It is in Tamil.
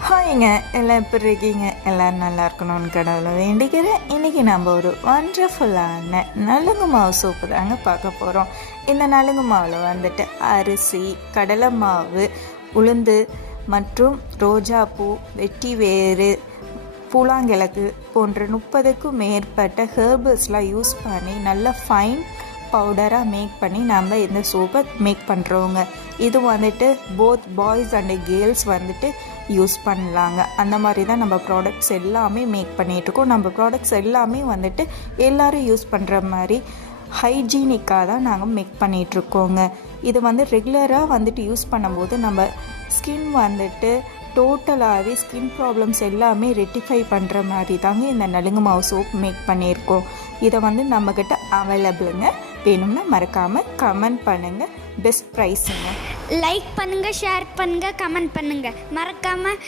ஹாய்ங்க எல்லாம் எப்படி இருக்கீங்க? எல்லோரும் நல்லா இருக்கணும்னு கடவுளை வேண்டிக்கிறேன். இன்றைக்கி நம்ம ஒரு வண்டர்ஃபுல்லான நலுங்கு மாவு சூப்பு தாங்க பார்க்க போகிறோம் இந்த நலுங்கு மாவில் வந்துட்டு அரிசி கடலை மாவு உளுந்து மற்றும் ரோஜாப்பூ வெட்டி வேறு பூலாங்கிழக்கு போன்ற முப்பதுக்கும் மேற்பட்ட ஹெர்பல்ஸ்லாம் யூஸ் பண்ணி நல்ல ஃபைன் பவுடராக மேக் பண்ணி நம்ம இந்த சோப்பை மேக் பண்ணுறோங்க இது வந்துட்டு போத் பாய்ஸ் அண்டு கேர்ள்ஸ் வந்துட்டு யூஸ் பண்ணலாங்க. அந்த மாதிரி தான் நம்ம ப்ராடக்ட்ஸ் எல்லாமே மேக் பண்ணிகிட்ருக்கோம் நம்ம ப்ராடக்ட்ஸ் எல்லாமே வந்துட்டு எல்லோரும் யூஸ் பண்ணுற மாதிரி ஹைஜீனிக்காக தான் நாங்கள் மேக் பண்ணிகிட்ருக்கோங்க இது வந்து ரெகுலராக வந்துட்டு யூஸ் பண்ணும்போது நம்ம ஸ்கின் வந்துட்டு டோட்டலாகவே ஸ்கின் ப்ராப்ளம்ஸ் எல்லாமே ரெட்டிஃபை பண்ணுற மாதிரி தாங்க இந்த நலுங்கு மாவு சோப் மேக் பண்ணியிருக்கோம். இதை வந்து நம்மக்கிட்ட அவைலபிளுங்க வேணும்னா மறக்காமல் கமெண்ட் பண்ணுங்கள் பெஸ்ட் ப்ரைஸுங்க லைக் பண்ணுங்கள் ஷேர் பண்ணுங்கள் கமெண்ட் பண்ணுங்கள் மறக்காமல்